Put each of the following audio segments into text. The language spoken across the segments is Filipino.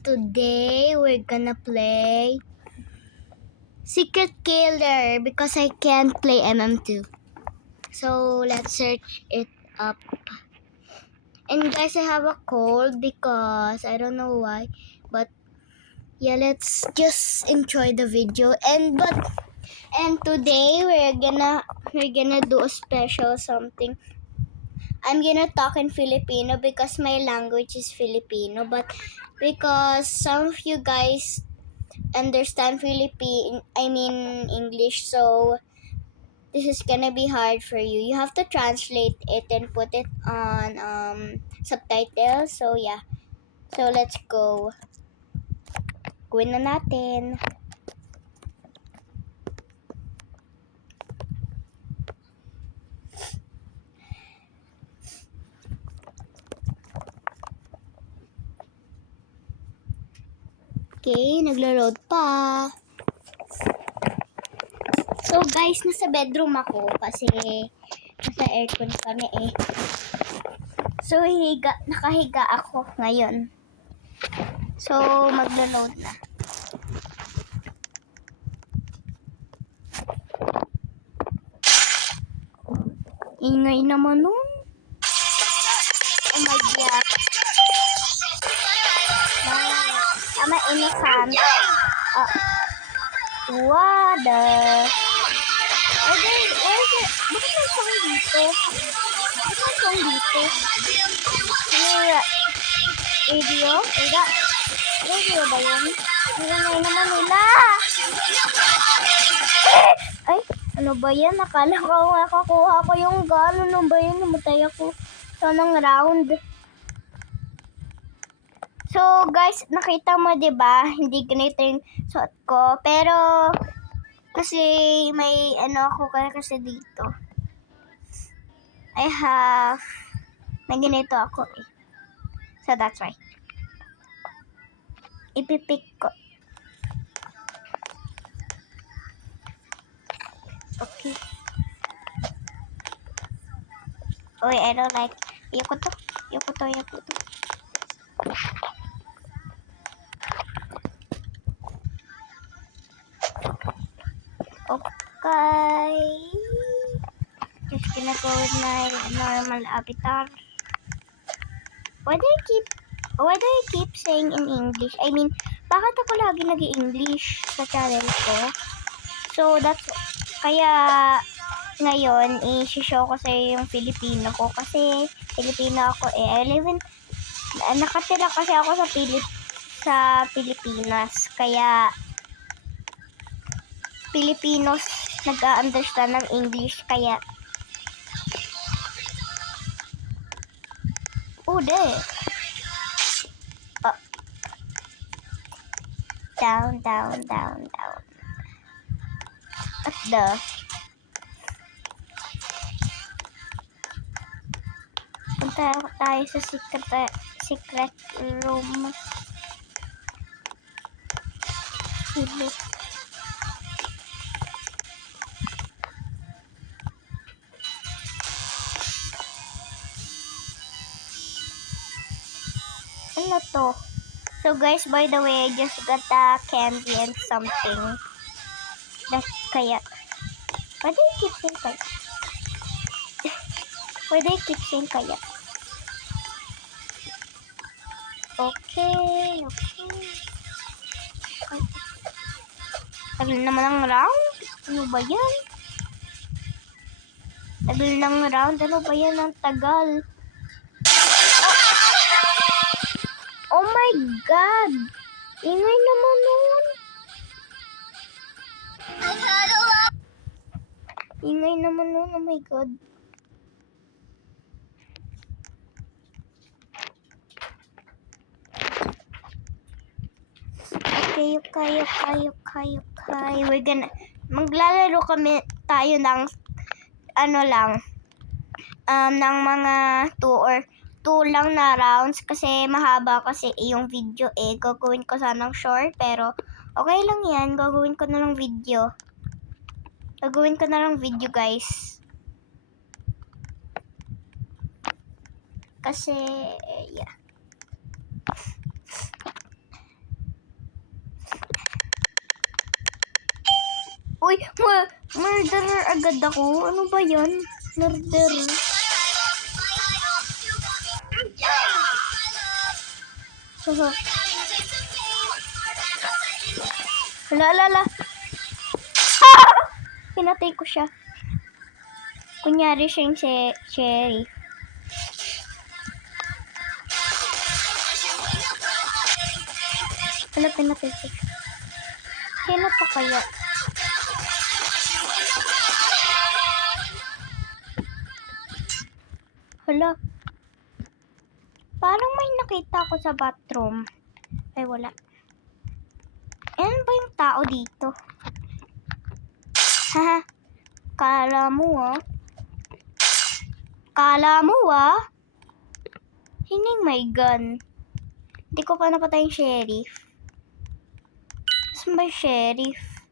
today we're gonna play Secret Killer because I can't play MM2. So let's search it up. And guys, I have a cold because I don't know why, but yeah, let's just enjoy the video. And today we're gonna do a special something. I'm gonna talk in Filipino because my language is Filipino, but because some of you guys understand English, so this is gonna be hard for you. You have to translate it and put it on subtitles. So yeah, so let's go. Gawin na natin. Okay, naglo-load pa. So guys, nasa bedroom ako kasi nasa aircon kami eh. So nakahiga ako ngayon. So maglo-load na. Ingay naman nun. Oh my God. Tama, innocent. What the? Where is it? Bakit may song dito? Bakit may song dito? Radio? Wala. Radio ba yun? Ingay naman nila. Ay, ano ba yan? Nakala ko makakuha ko yung gun. Ano ba yan? Namatay ako sa ng round. So guys, nakita mo 'di ba? Hindi ganito yung suot ko, pero kasi may ako kasi dito. May ganito ako eh. So that's why. Ipipick ko. Okay. Oy, I don't like. Ayoko to. Okay. Just gonna go with my normal avatar. Why do I keep saying in English? I mean, bakit ako lagi nag-English sa channel ko? So that's kaya ngayon i-show ko sa yung Filipino ko kasi Filipino ako eh. Nakatira kasi ako sa Pilipinas. Kaya Filipinos nag-understand ng English kaya down. What the? Punta tayo sa secret room. Look. Ano to? So guys, by the way, I just got a candy and something. Why do you keep saying kaya? Why do you keep saying kaya? Okay. Tagal naman ang round. Ano ba yan? Ano ba yan ang tagal? Oh my God! Ingay naman nun. Oh my God. Okay. Maglalaro tayo ng ng mga 2 lang na rounds kasi mahaba kasi yung video eh. Gagawin ko sanang short pero okay lang yan. Gagawin ko na lang video guys. Kasi yeah. Uy, murderer agad ako. Ano ba yan? Murderer. Haha. Hala. Pinatay ko siya. Kunyari siya yung sheriff. Hala, pinatay ko siya. Sino pa kaya? Hala. Parang may nakita ko sa bathroom. Ay, wala. Ano ba yung tao dito? Haha. Kala mo Hining may gun. Hindi ko pa napatay yung sheriff. Saan ba yung sheriff?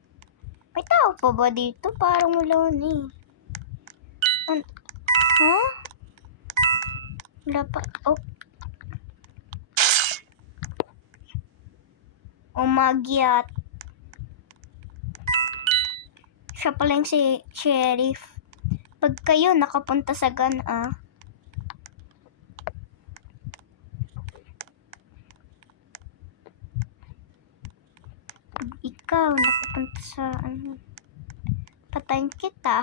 May tao pa ba dito? Parang wala na eh. Ha? Wala pa. Oh. Umagyat. Siya pala yung si sheriff. Pag kayo nakapunta sa gun, Pag ikaw nakapunta sa patayin kita.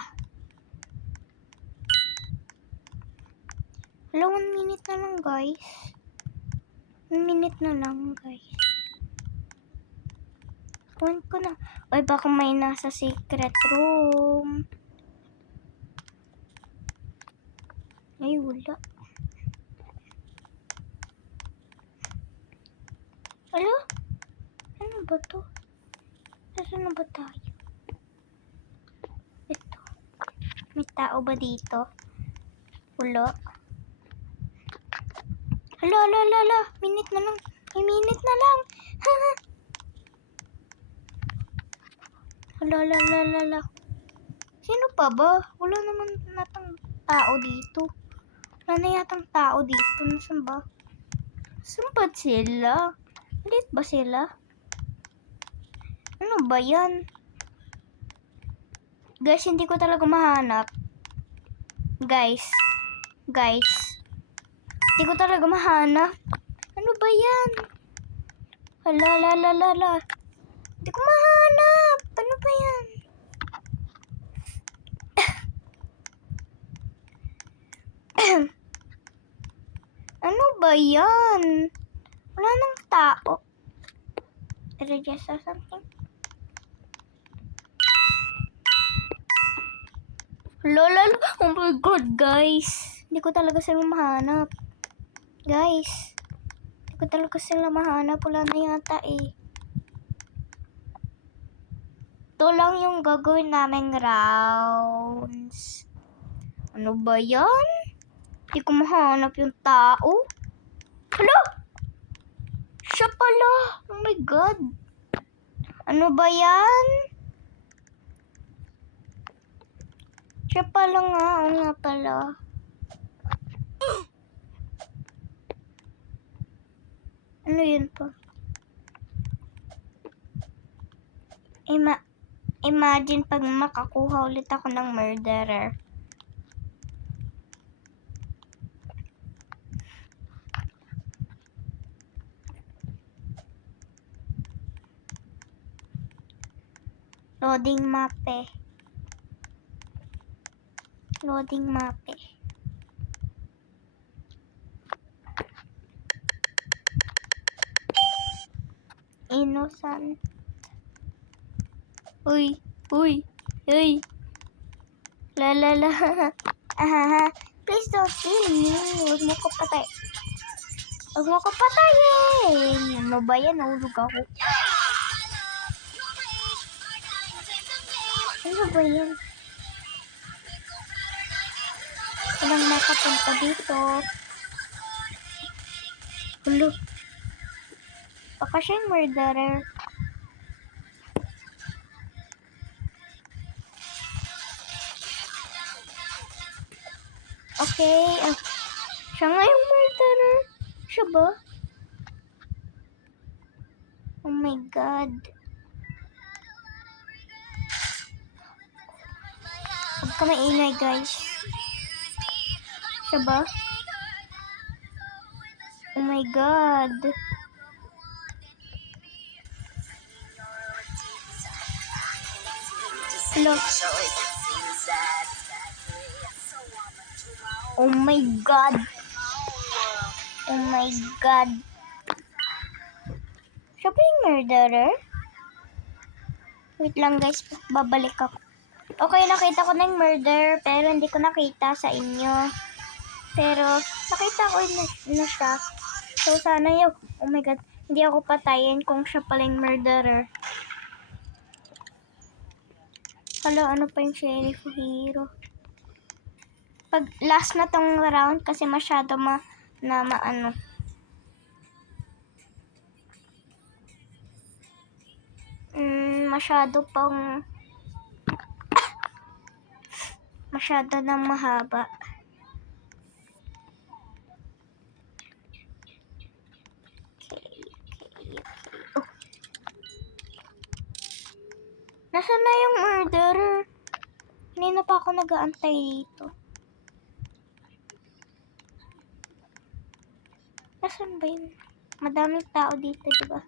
Wala, 1 minute na lang, guys. 1 minute na lang, guys. Kuhan ko na. Oy, baka may nasa secret room. Ay, wala. Alo? Ano ba to? Nasaan na ba tayo? Ito. May tao ba dito? Wala. Hala. Minute na lang. May minute na lang. Hala. Sino pa ba? Wala naman natang tao dito. Wala na yatang tao dito. Nasaan ba? Saan ba sila? Ulit ba sila? Ano ba yan? Guys, hindi ko talaga mahanap. Guys. Hindi ko talaga mahanap. Ano ba yan? Hala. Hindi ko mahanap. Ano ba yan? Ano ba yan? Wala nang tao. Register something. Lolo. Oh my god, guys. Hindi ko talaga sila mahanap. Guys. Hindi ko talaga sila mahanap. Wala na yata eh. Ito lang yung gagawin naming rounds. Ano ba yan? Hindi ko mahanap yung tao. Hala! Siya pala. Oh my god. Ano ba yan? Siya pala nga. Oo nga pala. Ano yun po? Imagine pag makakuha ulit ako ng murderer. Loading map eh. Innocent. Uy. La. Please don't kill me. Huwag mo ko patayin. Ano ba yan? Nahulog ako. Ano ba yan? Walang makapunta dito. Hulo. Baka siya yung murderer. Okay. Siya nga yung murderer. Siya ba? Oh my god. Kamaingay, guys. Siya ba? Oh my God. Hello. Oh my God. Oh my God. Siya ba yung murderer? Wait lang, guys. Babalik ako. Okay, nakita ko na yung murder, pero hindi ko nakita sa inyo. Pero, nakita ko na siya. So, sana yung, oh my God, hindi ako patayin kung siya pala yung murderer. Hala, ano pa yung sheriff hero? Pag last na tong round, kasi masyado masyado nang mahaba. Oh. Nasaan na yung murderer? Kanina pa ako nag-aantay dito. Nasaan ba yun? Madaming tao dito, diba?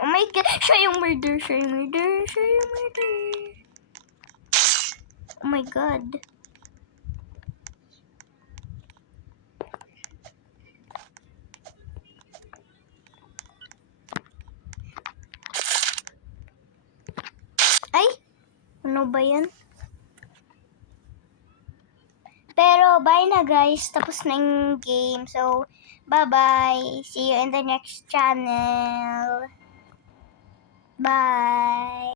Oh my God! Siya yung murder! Siya yung murder! Siya yung murder! Oh my God! Ay! Ano ba yan? Pero, bye na guys. Tapos na yung game. So, bye-bye. See you in the next channel. Bye!